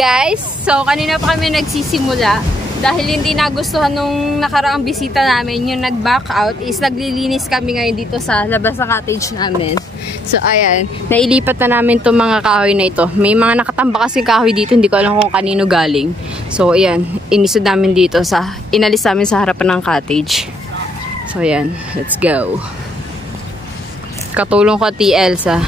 guys, so kanina pa kami nagsisimula dahil hindi nagustuhan nung nakaraang bisita namin yung nag-back out is naglilinis kami ngayon dito sa labas ng cottage namin. So ayan, nailipat na namin itong mga kahoy na ito. May mga nakatamba kasing kahoy dito, hindi ko alam kung kanino galing. So ayan, inisod namin dito inalis namin sa harapan ng cottage. So ayan, let's go. Katulong ko Ate Elsa.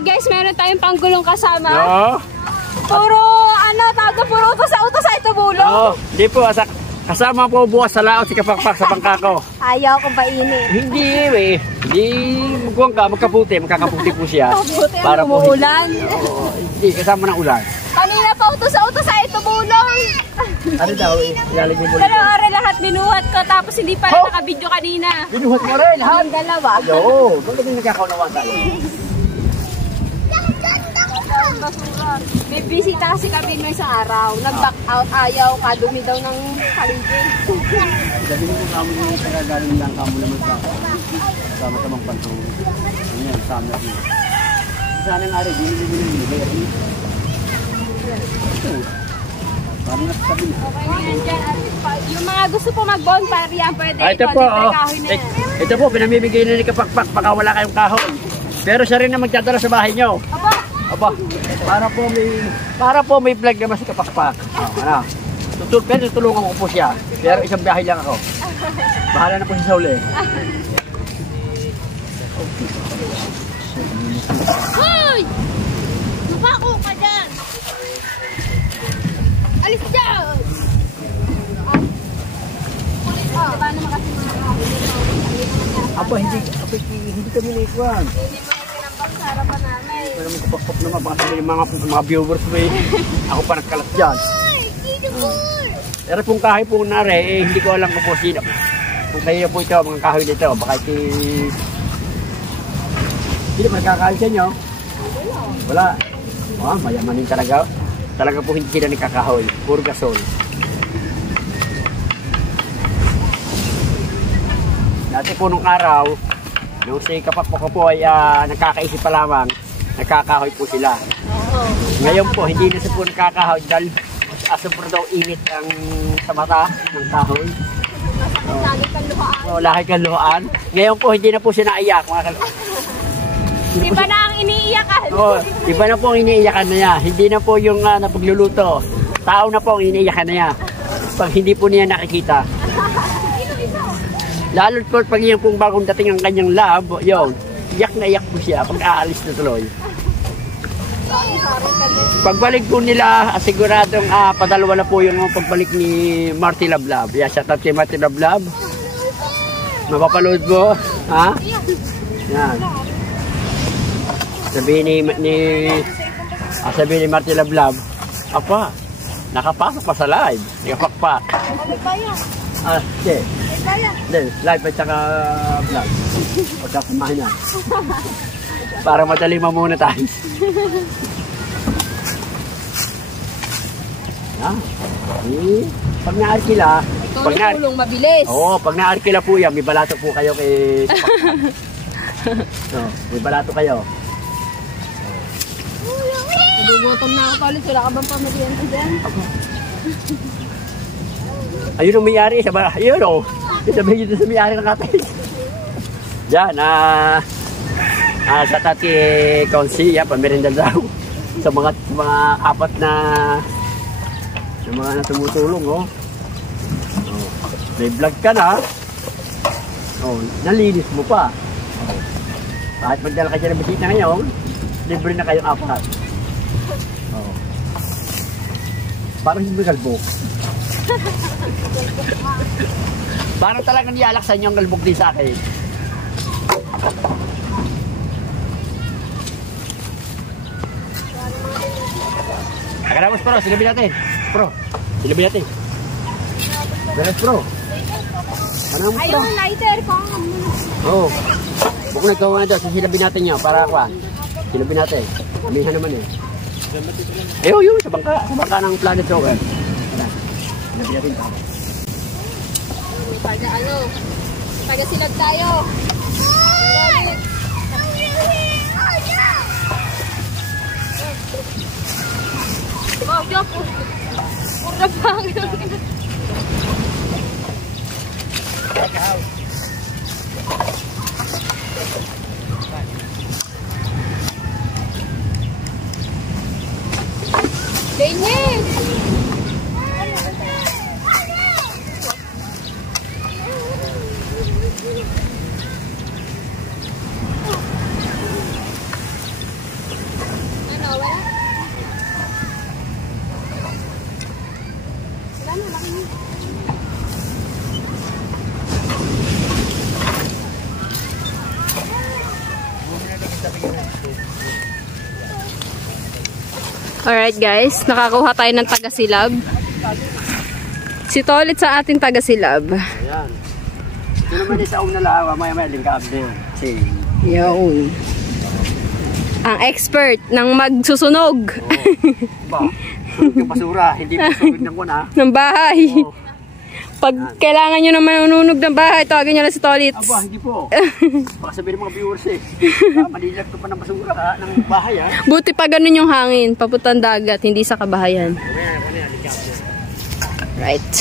Guys, meron tayong panggulong kasama. No. Puro, puro utos sa ito bulong. No, hindi po. Kasama po bukas sa laot si Kapakpak sa bangka ko. Ayaw kong painit. Hindi eh. Hindi magkuhan ka, magkakaputi po siya. Para po umuulan. Hindi, kasama ng ulan. Kanina pa utos sa ito bulong. Ano daw eh? Ilalagay mo Pero lahat binuhat ko tapos hindi pa rin nakabidyo kanina. Binuhat mo rin lahat? Yung dalawa. Oo, doon kami nagkakaunawaan tayo. Basura. May bisita kasi kami ng isang araw. Nag-back out, ayaw, kadumi daw ng paligid. Sabi mo kung kamo yung tagagaling lang kamo naman sa sama-samang pantong. Yan, sama rin. Sana nga rin, binili. Parang nasasabi na. Okay na yan dyan. Yung mga gusto po mag-bonfire yan, pwede ito po, ito po, pinamimigay na ni Kapakpak, baka wala kayong kahon. Pero siya rin na magdadala sa bahay nyo. Aba, para po may vlog naman si Kapakpak. Ano? Pero tutulungan ko po siya. Pero isang biyahe lang ako. Bahala na po si Saul eh. Hoy! Mapako ka dyan! Alis dyan! Diba naman kasi Aba, hindi kami naikuan. hindi mo yung pinambak sa harapan namin. Pero may Kapakpak naman, baka sabihin mga viewers may ako pa nagkalat dyan. Pero kung kahoy po nare, hindi ko alam kung po sino. Kung kayo po ito, mga kahoy dito, baka hindi ba nagkakahoy sa inyo? Wala. Mayamanin talaga. Talaga po hindi sila nagkakahoy. Puro gasol. Dati po nung araw, nung si Kapakpak po ay nagkakaisip pa lamang, nagkakahoy po sila. Ngayon po, hindi na siya po nagkakahoy dahil asapro daw init ang sa mata ng kahoy. Lahi kaluhaan. Ngayon po, hindi na po siya naiyak. Iba na ang iniiyakan. Iba na po ang iniiyakan na niya. Hindi na po yung napagluluto. Tao na po ang iniiyakan na niya. Pag hindi po niya nakikita. Lalo po pag yung pong bagong dating ang kanyang lab, yun, iyak na iyak po siya pag aalis na tuloy. Pagbalik po nila, asiguradong padalawa na po yung pagbalik ni Marty Lablab. Shout out kay Marty Lablab. Mapapalood mo, ha? Yan. Sabihin ni Marty Lablab, apa, nakapasok pa sa live. Nakapakpak. Hindi. Hindi, live at saka vlog. Pagkasamahan niya. Para madali mamuna tayo. Pag na-arkila, mabilis. Pag na-arkila po yan, may balato po kayo kay may balato kayo. Nagugutom na ako ulit. Wala ka bang pamilihan dyan? Ayun ang may-ari. Ayun o. Sabihin dito sa may-ari ng cottage. Diyan, sa tati Konsi, pamerindal daw. Sa mga apat na tumutulong, may vlog ka na. Nalinis mo pa. Kahit magdala ka dyan ng bisita ngayon, libre na kayong apat. Parang hindi galbok. Parang talagang niyalaksan yung galbok din sa akin. Kalamos pro, silabin natin. Pro, silabin natin. Galas pro. Ano mo pro? Ayun, lighter ko. Oo. Bukod na ito, silabin natin niya para ako. Silabin natin. Amihan naman eh. Yun, sa bangka ng Planet Soccer. Silabin natin. Taga silag tayo. Oh, Jok. Pura bang. Dennis. Alright guys, nakakuha tayo ng taga-silab. Si Tolit sa ating taga-silab. Ayan. Ito naman isa una lang, maya-maya lingkab din. Yun. Ang expert ng magsusunog. Ba, sunog yung basura, hindi po sunog ng kuna. Ng bahay. Pag kailangan nyo naman manunog ng bahay, tawagin nyo lang si Tolits. Aba, hindi po. Baka sabihin ng mga viewers eh. Malilag ko pa ng basura ng bahay ha. Buti pa ganun yung hangin, papuntang dagat, hindi sa kabahayan. Right.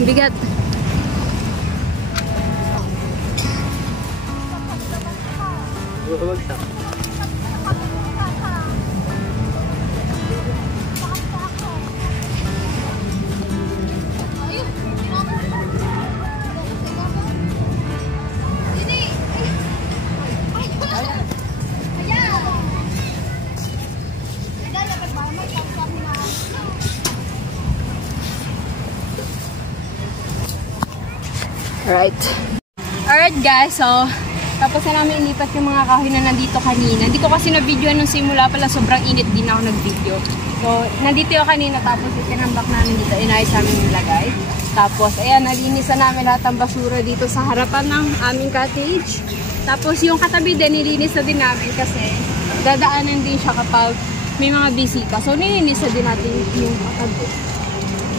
Bigat. Alright guys, so tapos na namin ilipat yung mga kahoy na nandito kanina. Hindi ko kasi na-video nung simula pala, sobrang init din ako nag-video. So, nandito yung kanina, tapos itinambak namin dito, inayos namin yung lagay. Tapos, ayan, nalinisan namin lahat ng basura dito sa harapan ng aming cottage. Tapos, yung katabi din, nilinis na din namin kasi dadaanan din siya kapag may mga bisita. So, nilinis na din natin yung katabi.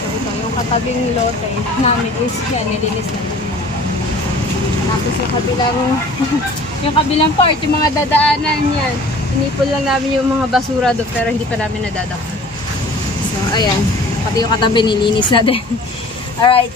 So, ito, yung katabing lote namin is yan, nilinis na din. Tapos, yung kabilang, yung kabilang part, yung mga dadaanan yan. Inipon lang namin yung mga basura doon, pero hindi pa namin nadadaan. So, ayan. Pati yung katabi, nilinis na din. Alright.